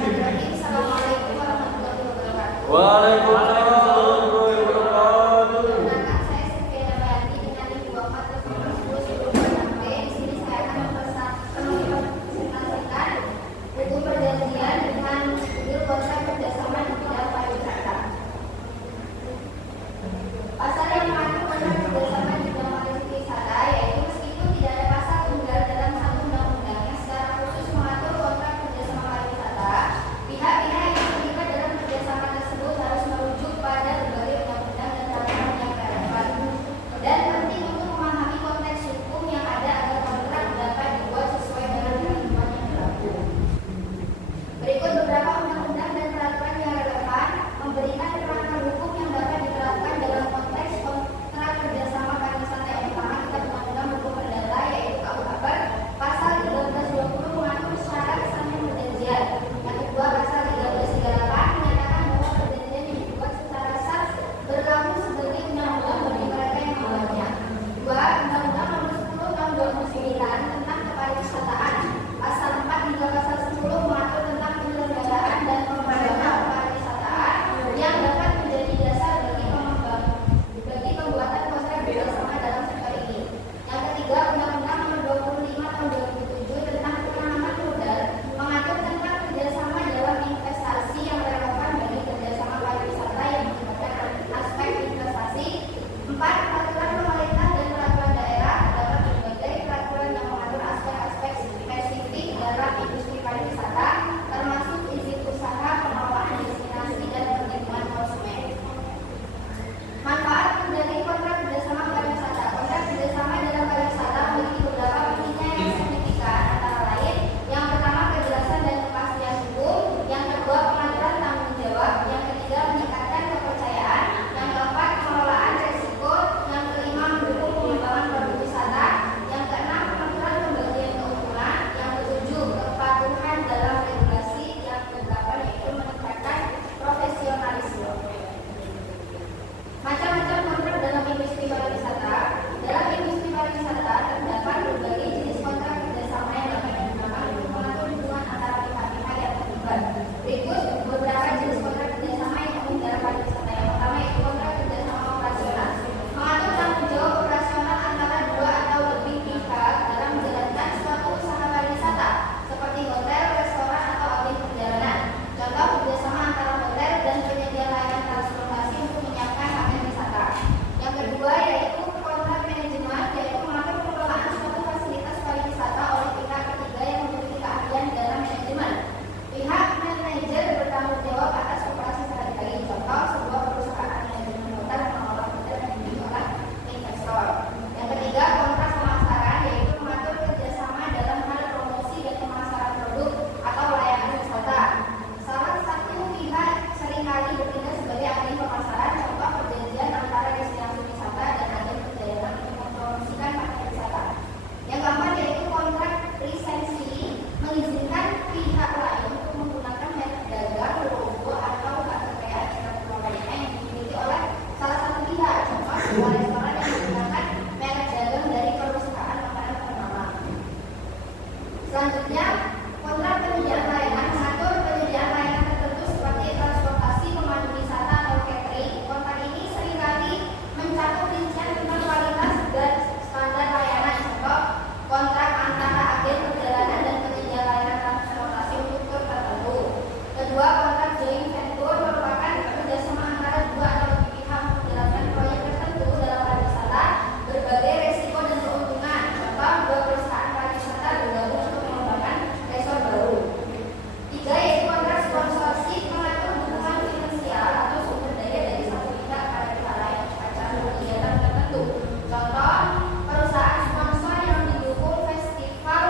Bismillahirrahmanirrahim. Assalamualaikum warahmatullahi wabarakatuh. Waalaikumsalam warahmatullahi wabarakatuh. Perkenalkan, saya Sylvia Nabati dengan NIM 24/10/1026B. Di sini saya akan mempresentasikan buku perjanjian dengan judul kontrak kerjasama di bidang pariwisata. Pasal yang mengatur kontrak kerjasama di bidang pariwisata yaitu meskipun tidak ada pasal tunggal dalam satu undang-undang yang secara khusus mengatur kontrak kerjasama pariwisata, pihak-pihak yang terlibat dalam kerjasama tersebut harus merujuk pada berbagai undang-undang dan peraturan yang relevan. Dan penting untuk memahami konteks hukum yang ada agar kontrak dapat dibuat sesuai dengan ketentuan yang berlaku. Berikut beberapa undang-undang dan peraturan yang relevan memberikan kerangka hukum yang dapat diterapkan dalam konteks kontrak kerjasama pariwisata. Yang pertama, kita Undang-Undang Hukum Perdata yaitu KUHP pasal 1320 mengatur syarat sahnya perjanjian. Yang kedua, pasal 1338 menyatakan bahwa perjanjian yang dibuat secara sah berlaku sebagai undang-undang bagi mereka yang membuatnya. Dua, Undang-Undang Nomor 10 Tahun 2009 tentang kepariwisataan pasal 4 hingga pasal 10 mengatur tentang penyelenggaraan dan pengembangan pariwisataan yang dapat menjadi dasar bagi pembuatan kontrak kerjasama dalam sektor ini. Yang ketiga, Undang-Undang Nomor 25 Tahun 2007 tentang penanaman modal mengatur tentang kerjasama dalam investasi yang relevan bagi kerjasama pariwisata yang melibatkan aspek investasi. Empat, peraturan pemerintah dan peraturan daerah terdapat berbagai peraturan yang mengatur aspek-aspek spesifik dalam industri pariwisata, termasuk izin usaha, pengelolaan destinasi, dan perlindungan konsumen. Manfaat dari kontrak kerjasama pariwisata. Kontrak kerjasama dalam pariwisata memiliki beberapa pentingnya yang signifikan, antara lain: yang pertama, kejelasan dan kepastian hukum; yang kedua, pengaturan tanggung jawab; yang ketiga, meningkatkan kepercayaan; yang keempat, pengelolaan risiko; yang kelima, mendukung pengembangan produk wisata; yang keenam, pengaturan pembagian keuntungan; yang ketujuh, kepatuhan dalam regulasi; yang kedelapan, yaitu meningkatkan profesionalisme. Macam-macam kontrak dalam industri pariwisata. Dalam industri pariwisata terdapat berbagai jenis kontrak kerjasama yang dapat digunakan untuk mengatur hubungan antara pihak-pihak yang terlibat. Berikut beberapa jenis kontrak kerjasama yang umum dalam pariwisata. Yang pertama yaitu kontrak kerjasama operasional, mengatur tanggung jawab operasional antara dua atau lebih pihak dalam menjalankan suatu usaha pariwisata, seperti hotel, restoran, atau agen perjalanan. Contoh kerjasama antara hotel dan penyedia layanan transportasi untuk menyiapkan paket wisata. Yang kedua yaitu kontrak manajemen, yaitu mengatur pengelolaan suatu fasilitas pariwisata oleh pihak ketiga yang memiliki keahlian dalam manajemen. Pihak manajer bertanggung jawab atas operasi sehari-hari. Contoh sebuah perusahaan manajemen hotel mengelola hotel yang dimiliki oleh investor. Yang ketiga, kontrak pemasaran, yaitu mengatur kerjasama dalam hal promosi dan pemasaran produk atau layanan wisata. Salah satu pihak seringkali bertindak sebagai agen pemasaran. Contoh perjanjian antara destinasi wisata dan agen perjalanan untuk mempromosikan paket wisata. Yang keempat yaitu kontrak lisensi, mengizinkan pihak lain untuk menggunakan merek dagang, logo, atau hak kekayaan intelektual lainnya yang dimiliki oleh salah satu pihak. Contoh sebuah restoran yang menggunakan merek dagang dari perusahaan makanan ternama. Selanjutnya, kontrak penyediaan layanan mengatur penyediaan layanan tertentu seperti transportasi, pemandu wisata, atau catering. Kontrak ini seringkali mencakup rincian tentang kualitas dan standar layanan. Contoh kontrak antara agen perjalanan dan penyedia layanan transportasi untuk tur tertentu. Kedua, kontrak joint venture merupakan kerjasama antara dua atau lebih pihak menjalankan proyek tertentu dalam pariwisata, berbagai resiko dan keuntungan. Contoh dua perusahaan pariwisata bergabung untuk mengembangkan resort baru. Tiga yaitu kontrak sponsorship, mengatur dukungan finansial atau sumber daya dari satu pihak pada pihak lain acara kegiatan tertentu. Contoh perusahaan sponsor yang didukung festival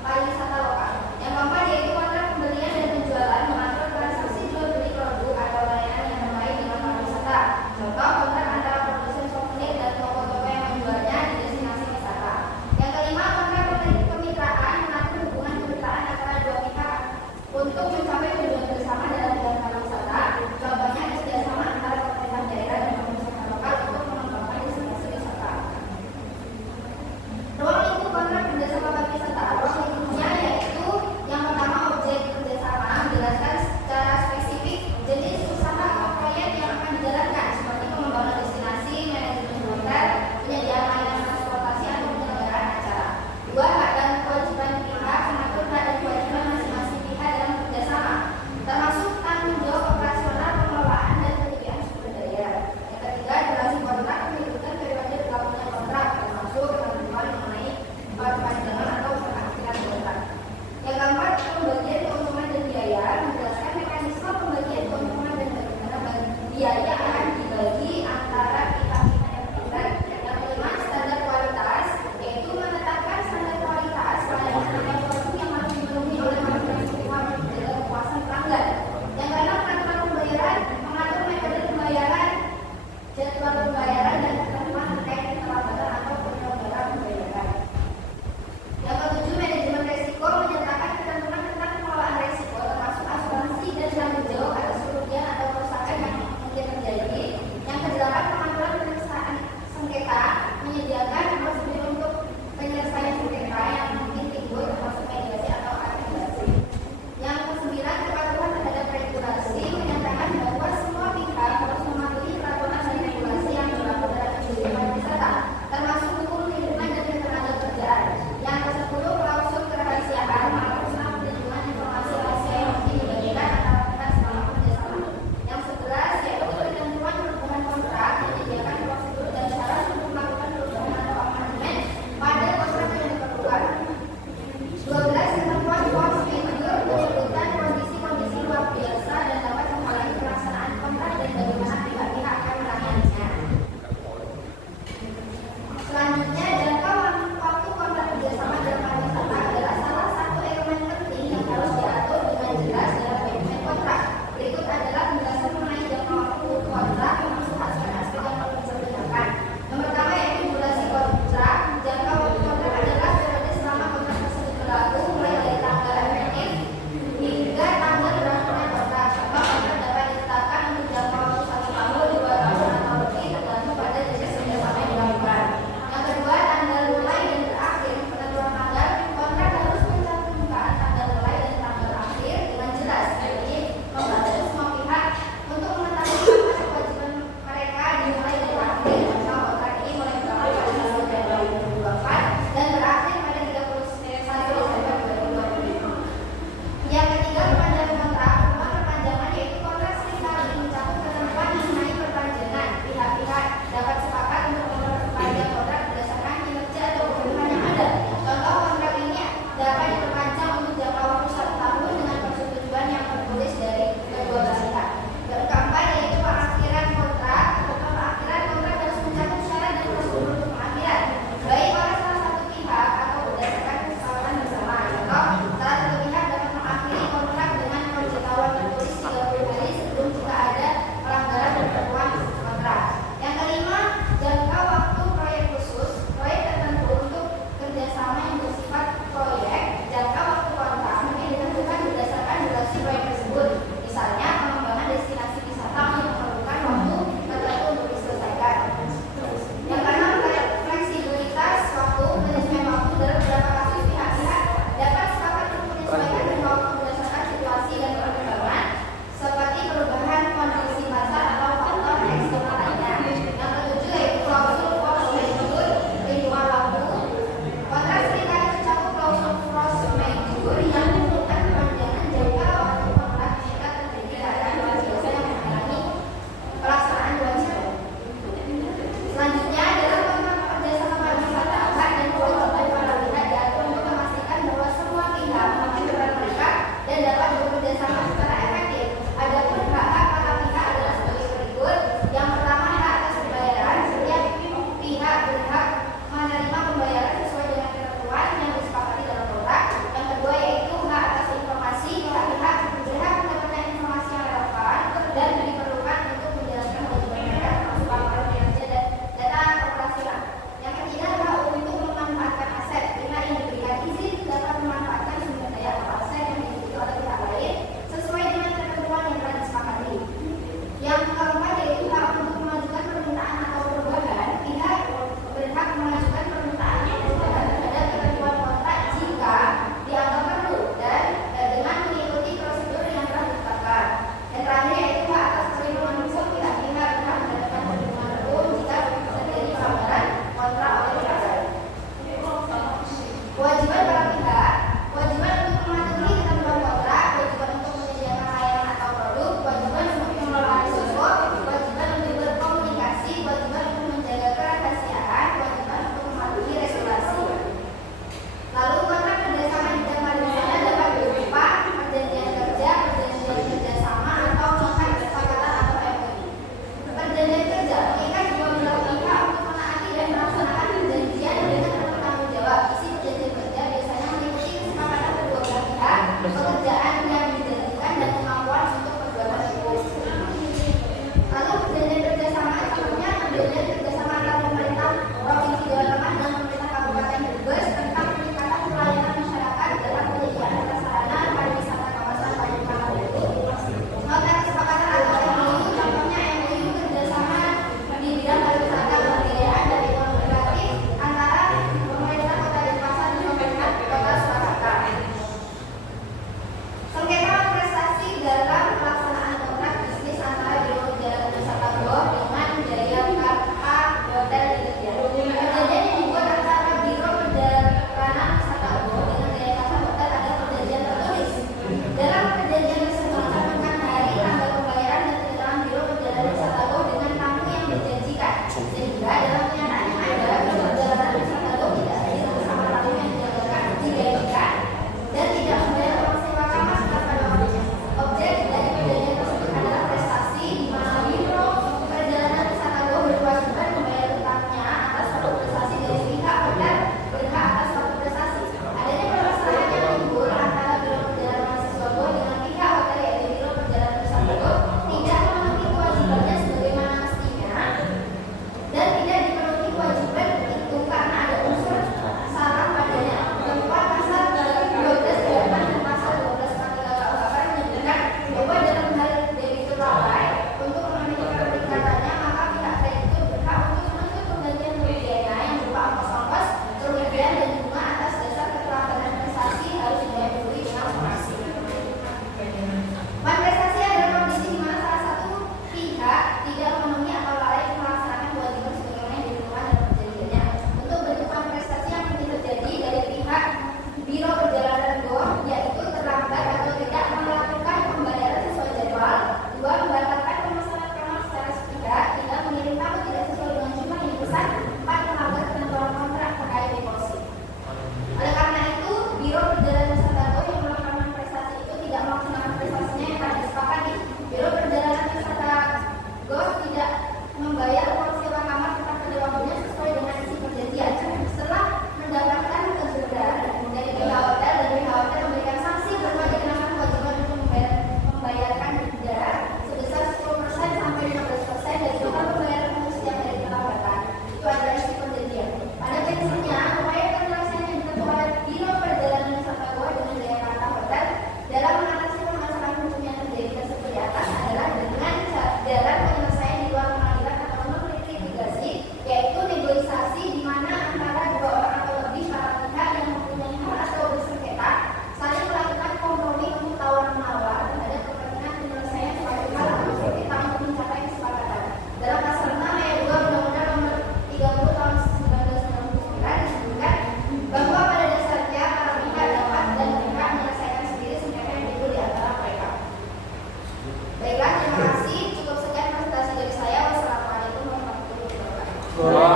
pariwisata lokal. Yang keempat yaitu kontrak pembelian dan penjualan, mengatur transaksi jual beli produk atau layanan yang terkait dengan pariwisata. Contoh kontrak antara produsen souvenir dan toko-toko yang menjualnya di destinasi wisata. Yang kelima, kontrak kemitraan, mengatur hubungan kemitraan antara dua pihak untuk mencapai tujuan bersama dalam bidang pariwisata. Contohnya kerjasama antara pemerintah daerah dan pemerintah lokal untuk mengembangkan destinasi wisata. Ruang lingkup kontrak kerjasama pariwisata. Ruang lingkupnya yaitu yang pertama, objek kerjasama menjelaskan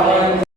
Waalaikumsalam.